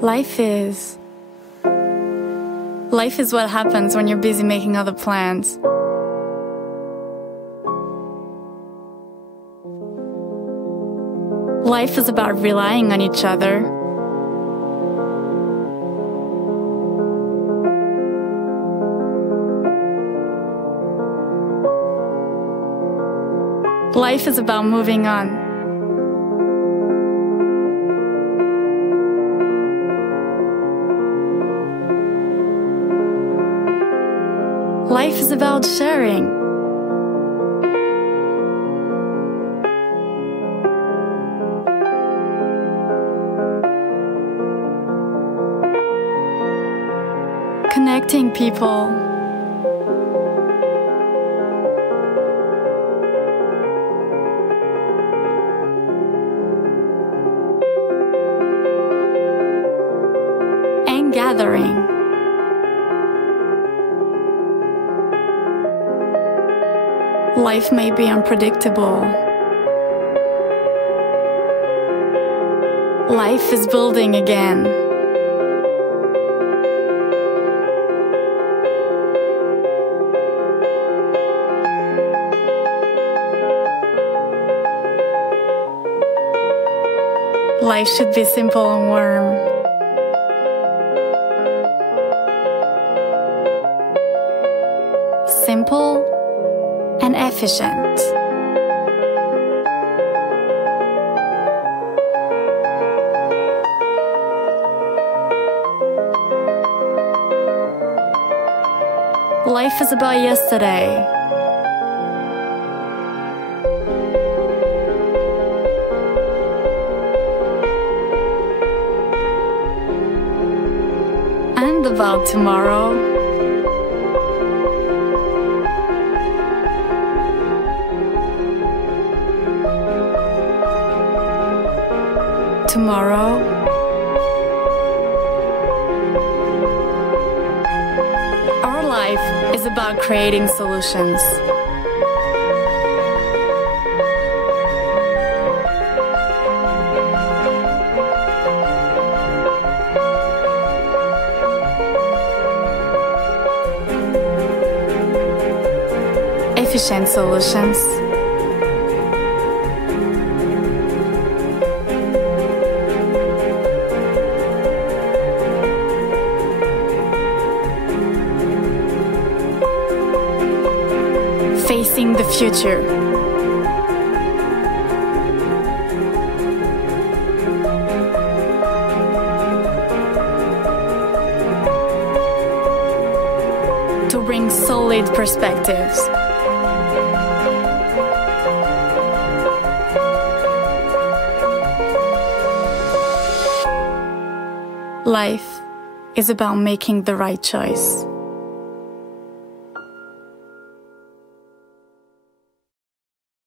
Life is... Life is what happens when you're busy making other plans. Life is about relying on each other. Life is about moving on. Life is about sharing. Connecting people. And gathering. Life may be unpredictable. Life is building again. Life should be simple and warm. Simple and efficient. Life is about yesterday. And about tomorrow. Tomorrow, our life is about creating solutions. Efficient solutions. Facing the future. To bring solid perspectives. Life is about making the right choice.